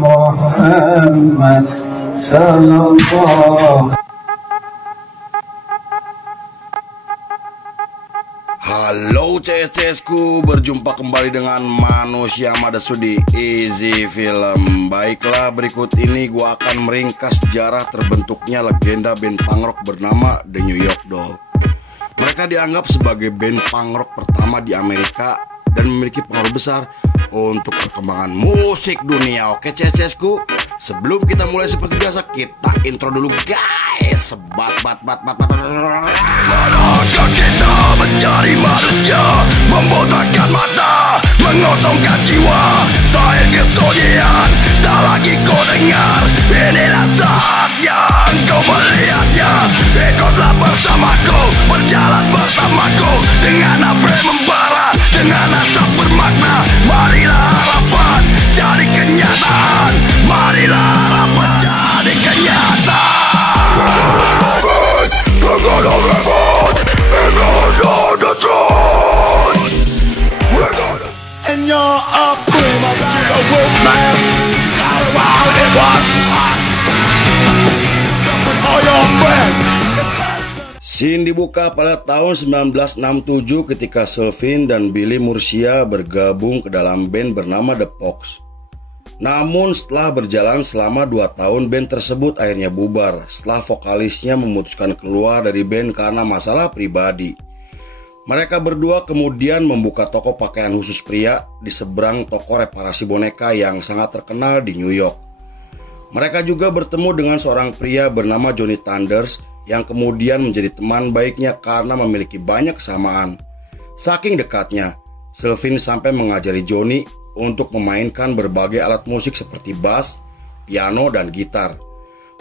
Muhammad sallallahu. Halo CS-CS-ku, berjumpa kembali dengan manusia Madasu di Easy Film. Baiklah, berikut ini gua akan meringkas sejarah terbentuknya legenda band punk rock bernama The New York Dolls. Mereka dianggap sebagai band punk rock pertama di Amerika dan memiliki pengaruh besar untuk perkembangan musik dunia. Oke CS-CS-ku, sebelum kita mulai seperti biasa, kita intro dulu guys. Manakah kita mencari manusia, membotakkan mata, mengosongkan jiwa, saya kesunyian, tak lagi kau dengar. Inilah saatnya kau melihatnya. Ikutlah bersamaku, berjalan bersamaku, dengan apa membara, dengan asap bermakna. Marilah harapan jadi kenyataan, marilah harapan jadi kenyataan. We're gonna revolt, and on the throne. We're gonna. And you're a prima donna with man. Wow, it was hot. All your friends. Scene dibuka pada tahun 1967 ketika Sylvain dan Billy Murcia bergabung ke dalam band bernama The Pogues. Namun setelah berjalan selama 2 tahun, band tersebut akhirnya bubar setelah vokalisnya memutuskan keluar dari band karena masalah pribadi. Mereka berdua kemudian membuka toko pakaian khusus pria di seberang toko reparasi boneka yang sangat terkenal di New York. Mereka juga bertemu dengan seorang pria bernama Johnny Thunders yang kemudian menjadi teman baiknya karena memiliki banyak kesamaan. Saking dekatnya, Sylvain sampai mengajari Johnny untuk memainkan berbagai alat musik seperti bass, piano, dan gitar.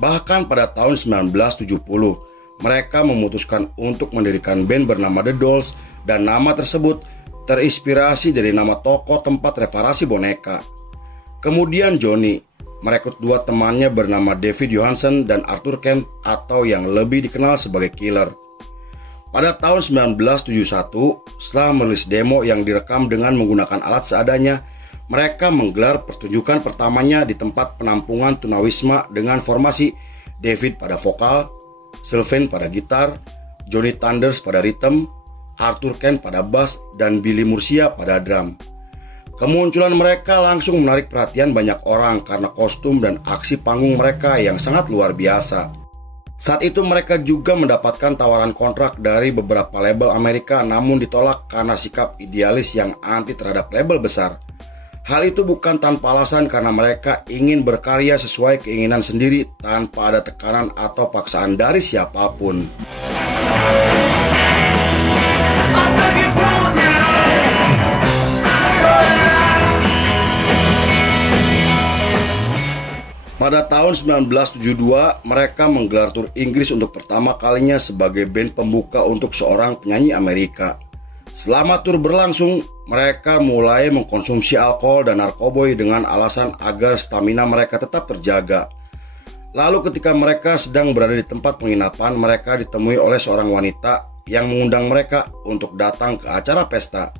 Bahkan pada tahun 1970, mereka memutuskan untuk mendirikan band bernama The Dolls, dan nama tersebut terinspirasi dari nama toko tempat reparasi boneka. Kemudian Johnny merekrut 2 temannya bernama David Johansen dan Arthur Kent, atau yang lebih dikenal sebagai Killer. Pada tahun 1971, setelah merilis demo yang direkam dengan menggunakan alat seadanya, mereka menggelar pertunjukan pertamanya di tempat penampungan tunawisma dengan formasi David pada vokal, Sylvain pada gitar, Johnny Thunders pada rhythm, Arthur Kent pada bass, dan Billy Murcia pada drum. Kemunculan mereka langsung menarik perhatian banyak orang karena kostum dan aksi panggung mereka yang sangat luar biasa. Saat itu mereka juga mendapatkan tawaran kontrak dari beberapa label Amerika, namun ditolak karena sikap idealis yang anti terhadap label besar. Hal itu bukan tanpa alasan karena mereka ingin berkarya sesuai keinginan sendiri tanpa ada tekanan atau paksaan dari siapapun. Pada tahun 1972, mereka menggelar tur Inggris untuk pertama kalinya sebagai band pembuka untuk seorang penyanyi Amerika. Selama tur berlangsung, mereka mulai mengkonsumsi alkohol dan narkoboy dengan alasan agar stamina mereka tetap terjaga. Lalu ketika mereka sedang berada di tempat penginapan, mereka ditemui oleh seorang wanita yang mengundang mereka untuk datang ke acara pesta.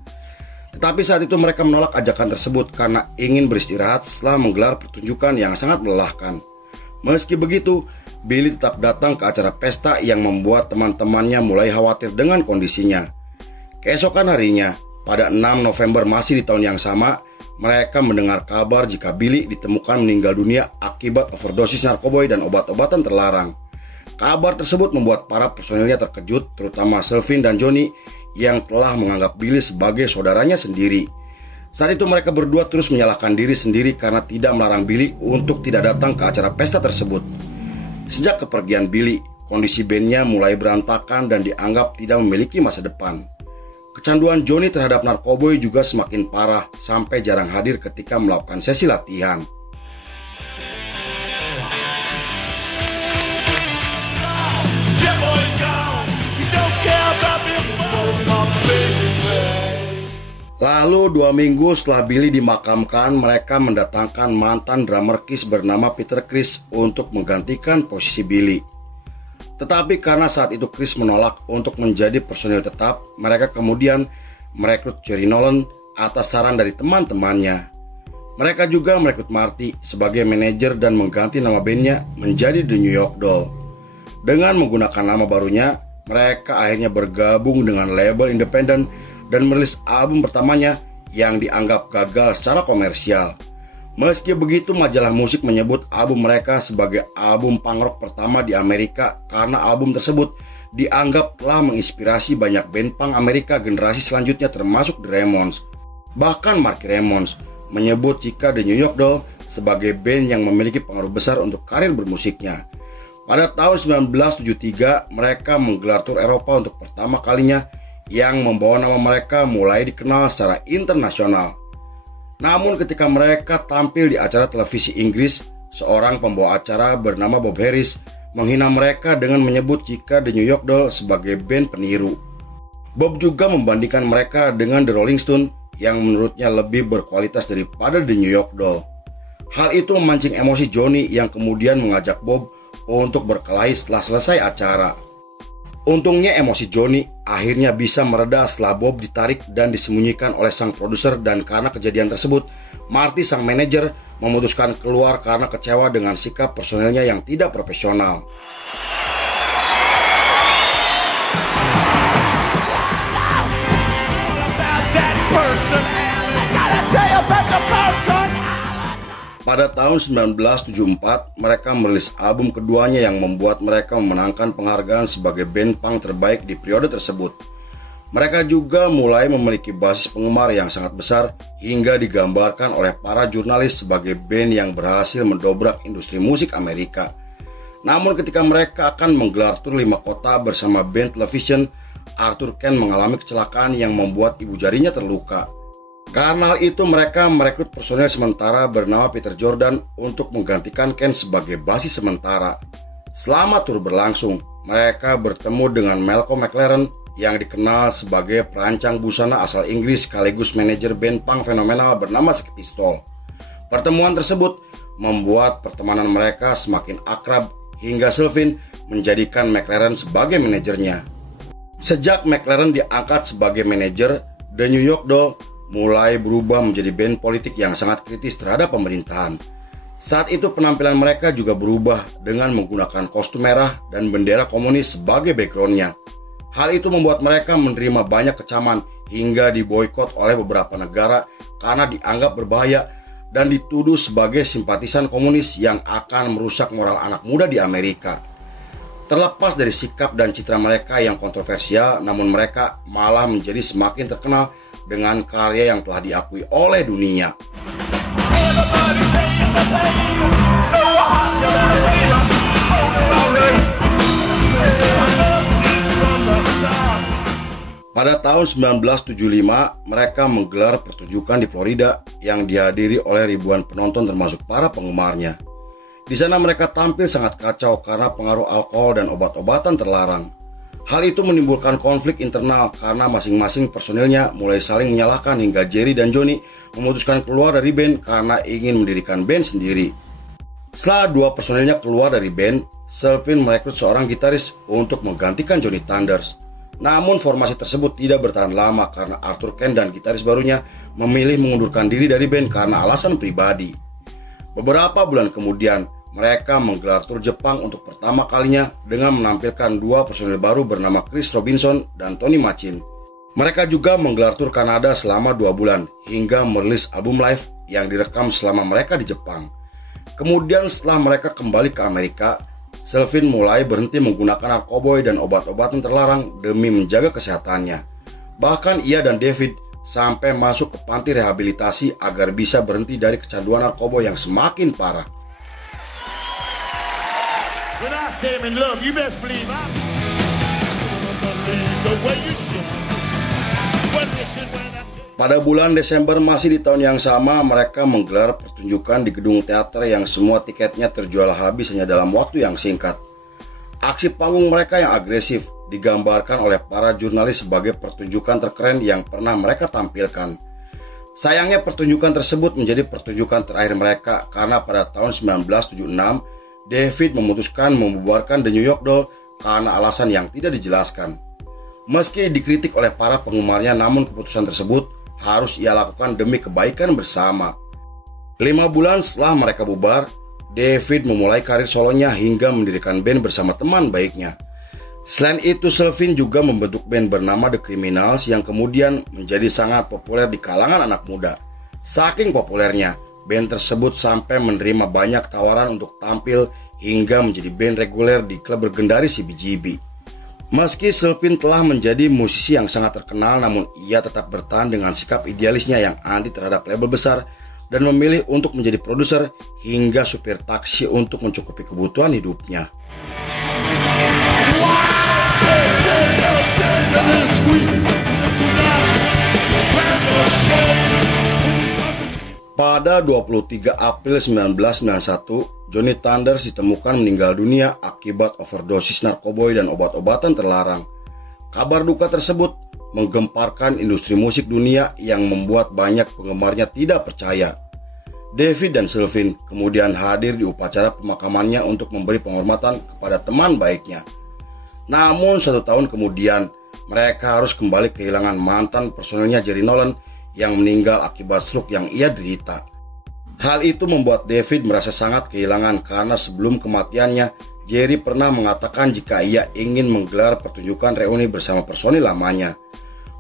Tetapi saat itu mereka menolak ajakan tersebut karena ingin beristirahat setelah menggelar pertunjukan yang sangat melelahkan. Meski begitu, Billy tetap datang ke acara pesta yang membuat teman-temannya mulai khawatir dengan kondisinya. Keesokan harinya, pada 6 November masih di tahun yang sama, mereka mendengar kabar jika Billy ditemukan meninggal dunia akibat overdosis narkoboy dan obat-obatan terlarang. Kabar tersebut membuat para personilnya terkejut, terutama Sylvain dan Johnny yang telah menganggap Billy sebagai saudaranya sendiri. Saat itu mereka berdua terus menyalahkan diri sendiri karena tidak melarang Billy untuk tidak datang ke acara pesta tersebut. Sejak kepergian Billy, kondisi bandnya mulai berantakan dan dianggap tidak memiliki masa depan. Kecanduan Johnny terhadap narkoboy juga semakin parah sampai jarang hadir ketika melakukan sesi latihan. Lalu 2 minggu setelah Billy dimakamkan, mereka mendatangkan mantan drummer Kiss bernama Peter Criss untuk menggantikan posisi Billy. Tetapi karena saat itu Chris menolak untuk menjadi personil tetap, mereka kemudian merekrut Jerry Nolan atas saran dari teman-temannya. Mereka juga merekrut Marty sebagai manajer dan mengganti nama bandnya menjadi The New York Dolls. Dengan menggunakan nama barunya, mereka akhirnya bergabung dengan label independen dan merilis album pertamanya yang dianggap gagal secara komersial. Meski begitu, majalah musik menyebut album mereka sebagai album punk rock pertama di Amerika karena album tersebut dianggap telah menginspirasi banyak band punk Amerika generasi selanjutnya termasuk The Ramones. Bahkan Marky Ramones menyebut jika The New York Dolls sebagai band yang memiliki pengaruh besar untuk karir bermusiknya. Pada tahun 1973, mereka menggelar tur Eropa untuk pertama kalinya yang membawa nama mereka mulai dikenal secara internasional. Namun ketika mereka tampil di acara televisi Inggris, seorang pembawa acara bernama Bob Harris menghina mereka dengan menyebut jika The New York Dolls sebagai band peniru. Bob juga membandingkan mereka dengan The Rolling Stones yang menurutnya lebih berkualitas daripada The New York Dolls. Hal itu memancing emosi Johnny yang kemudian mengajak Bob untuk berkelahi setelah selesai acara. Untungnya emosi Johnny akhirnya bisa mereda setelah Bob ditarik dan disembunyikan oleh sang produser, dan karena kejadian tersebut, Marty sang manajer memutuskan keluar karena kecewa dengan sikap personelnya yang tidak profesional. Pada tahun 1974, mereka merilis album keduanya yang membuat mereka memenangkan penghargaan sebagai band punk terbaik di periode tersebut. Mereka juga mulai memiliki basis penggemar yang sangat besar hingga digambarkan oleh para jurnalis sebagai band yang berhasil mendobrak industri musik Amerika. Namun ketika mereka akan menggelar tur 5 kota bersama band television, Arthur Kent mengalami kecelakaan yang membuat ibu jarinya terluka. Karena hal itu, mereka merekrut personel sementara bernama Peter Jordan untuk menggantikan Ken sebagai basis sementara. Selama tur berlangsung, mereka bertemu dengan Malcolm McLaren yang dikenal sebagai perancang busana asal Inggris sekaligus manajer band punk fenomenal bernama Sex Pistols. Pertemuan tersebut membuat pertemanan mereka semakin akrab hingga Sylvain menjadikan McLaren sebagai manajernya. Sejak McLaren diangkat sebagai manajer, The New York Dolls mulai berubah menjadi band politik yang sangat kritis terhadap pemerintahan. Saat itu penampilan mereka juga berubah dengan menggunakan kostum merah dan bendera komunis sebagai backgroundnya. Hal itu membuat mereka menerima banyak kecaman hingga diboikot oleh beberapa negara karena dianggap berbahaya dan dituduh sebagai simpatisan komunis yang akan merusak moral anak muda di Amerika. Terlepas dari sikap dan citra mereka yang kontroversial, namun mereka malah menjadi semakin terkenal dengan karya yang telah diakui oleh dunia. Pada tahun 1975, mereka menggelar pertunjukan di Florida yang dihadiri oleh ribuan penonton termasuk para penggemarnya. Di sana mereka tampil sangat kacau karena pengaruh alkohol dan obat-obatan terlarang. Hal itu menimbulkan konflik internal karena masing-masing personilnya mulai saling menyalahkan hingga Jerry dan Johnny memutuskan keluar dari band karena ingin mendirikan band sendiri. Setelah dua personilnya keluar dari band, Sylvain merekrut seorang gitaris untuk menggantikan Johnny Thunders. Namun formasi tersebut tidak bertahan lama karena Arthur Kent dan gitaris barunya memilih mengundurkan diri dari band karena alasan pribadi. Beberapa bulan kemudian, mereka menggelar tur Jepang untuk pertama kalinya dengan menampilkan dua personil baru bernama Chris Robinson dan Tony Machin. Mereka juga menggelar tur Kanada selama 2 bulan hingga merilis album live yang direkam selama mereka di Jepang. Kemudian setelah mereka kembali ke Amerika, Sylvain mulai berhenti menggunakan narkoboy dan obat-obatan terlarang demi menjaga kesehatannya. Bahkan ia dan David sampai masuk ke panti rehabilitasi agar bisa berhenti dari kecanduan narkoba yang semakin parah. When I say I'm in love, you best believe I'm the way you should. Pada bulan Desember masih di tahun yang sama, mereka menggelar pertunjukan di gedung teater yang semua tiketnya terjual habis hanya dalam waktu yang singkat. Aksi panggung mereka yang agresif digambarkan oleh para jurnalis sebagai pertunjukan terkeren yang pernah mereka tampilkan. Sayangnya pertunjukan tersebut menjadi pertunjukan terakhir mereka karena pada tahun 1976 David memutuskan membubarkan The New York Dolls karena alasan yang tidak dijelaskan. Meski dikritik oleh para penggemarnya, namun keputusan tersebut harus ia lakukan demi kebaikan bersama. 5 bulan setelah mereka bubar, David memulai karir solonya hingga mendirikan band bersama teman baiknya. Selain itu, Sylvain juga membentuk band bernama The Criminals yang kemudian menjadi sangat populer di kalangan anak muda. Saking populernya, band tersebut sampai menerima banyak tawaran untuk tampil hingga menjadi band reguler di klub bergendari CBGB. Meski Sylvain telah menjadi musisi yang sangat terkenal, namun ia tetap bertahan dengan sikap idealisnya yang anti terhadap label besar dan memilih untuk menjadi produser hingga supir taksi untuk mencukupi kebutuhan hidupnya. Pada 23 April 1991, Johnny Thunders ditemukan meninggal dunia akibat overdosis narkoboy dan obat-obatan terlarang. Kabar duka tersebut menggemparkan industri musik dunia yang membuat banyak penggemarnya tidak percaya. David dan Sylvain kemudian hadir di upacara pemakamannya untuk memberi penghormatan kepada teman baiknya. Namun 1 tahun kemudian, mereka harus kembali kehilangan mantan personelnya Jerry Nolan yang meninggal akibat stroke yang ia derita. Hal itu membuat David merasa sangat kehilangan karena sebelum kematiannya, Jerry pernah mengatakan jika ia ingin menggelar pertunjukan reuni bersama personil lamanya.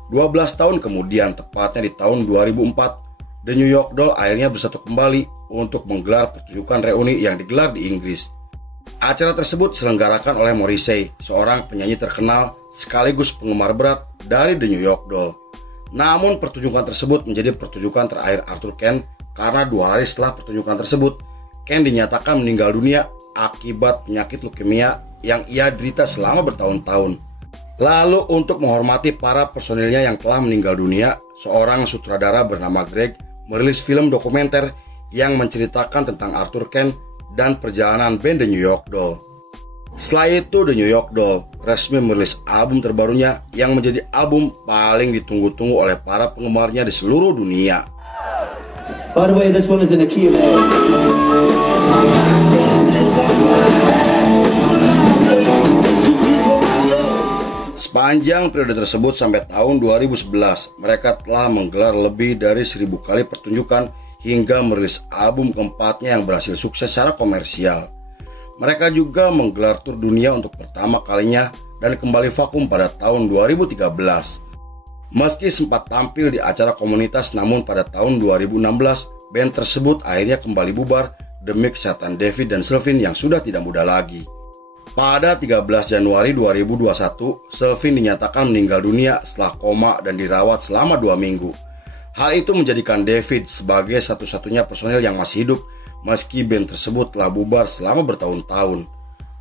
12 tahun kemudian, tepatnya di tahun 2004, The New York Dolls akhirnya bersatu kembali untuk menggelar pertunjukan reuni yang digelar di Inggris. Acara tersebut diselenggarakan oleh Morrissey, seorang penyanyi terkenal sekaligus penggemar berat dari The New York Dolls. Namun pertunjukan tersebut menjadi pertunjukan terakhir Arthur Kent karena 2 hari setelah pertunjukan tersebut, Kent dinyatakan meninggal dunia akibat penyakit leukemia yang ia derita selama bertahun-tahun. Lalu untuk menghormati para personilnya yang telah meninggal dunia, seorang sutradara bernama Greg merilis film dokumenter yang menceritakan tentang Arthur Kent dan perjalanan band The New York Dolls. Setelah itu, The New York Dolls resmi merilis album terbarunya yang menjadi album paling ditunggu-tunggu oleh para penggemarnya di seluruh dunia. By the way, this one is in the key of A. Sepanjang periode tersebut sampai tahun 2011, mereka telah menggelar lebih dari 1000 kali pertunjukan hingga merilis album keempatnya yang berhasil sukses secara komersial. Mereka juga menggelar tur dunia untuk pertama kalinya dan kembali vakum pada tahun 2013. Meski sempat tampil di acara komunitas, namun pada tahun 2016, band tersebut akhirnya kembali bubar demi kesehatan David dan Sylvain yang sudah tidak muda lagi. Pada 13 Januari 2021, Sylvain dinyatakan meninggal dunia setelah koma dan dirawat selama 2 minggu. Hal itu menjadikan David sebagai satu-satunya personil yang masih hidup meski band tersebut telah bubar selama bertahun-tahun.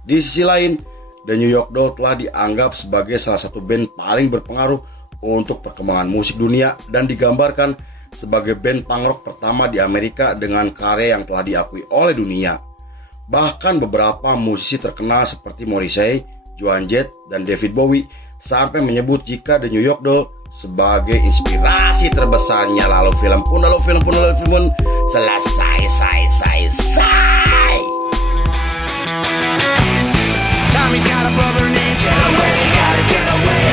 Di sisi lain, The New York Dolls telah dianggap sebagai salah satu band paling berpengaruh untuk perkembangan musik dunia dan digambarkan sebagai band punk rock pertama di Amerika dengan karya yang telah diakui oleh dunia. Bahkan beberapa musisi terkenal seperti Morrissey, Joan Jett, dan David Bowie sampai menyebut jika The New York Dolls sebagai inspirasi terbesarnya. Lalu film pun selesai. Tommy's got a brother named Getaway, gotta get away.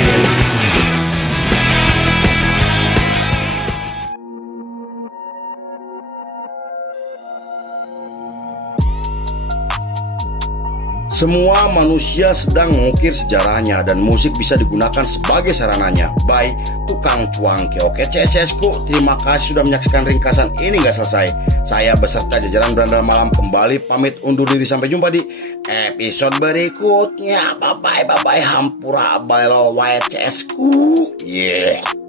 Semua manusia sedang mengukir sejarahnya dan musik bisa digunakan sebagai sarananya. By Tukang Cuangki. Oke CSSku, terima kasih sudah menyaksikan ringkasan ini gak selesai. Saya beserta jajaran Berandal Malam kembali pamit undur diri, sampai jumpa di episode berikutnya. Bye bye hampura bailo YCSku. Yeah.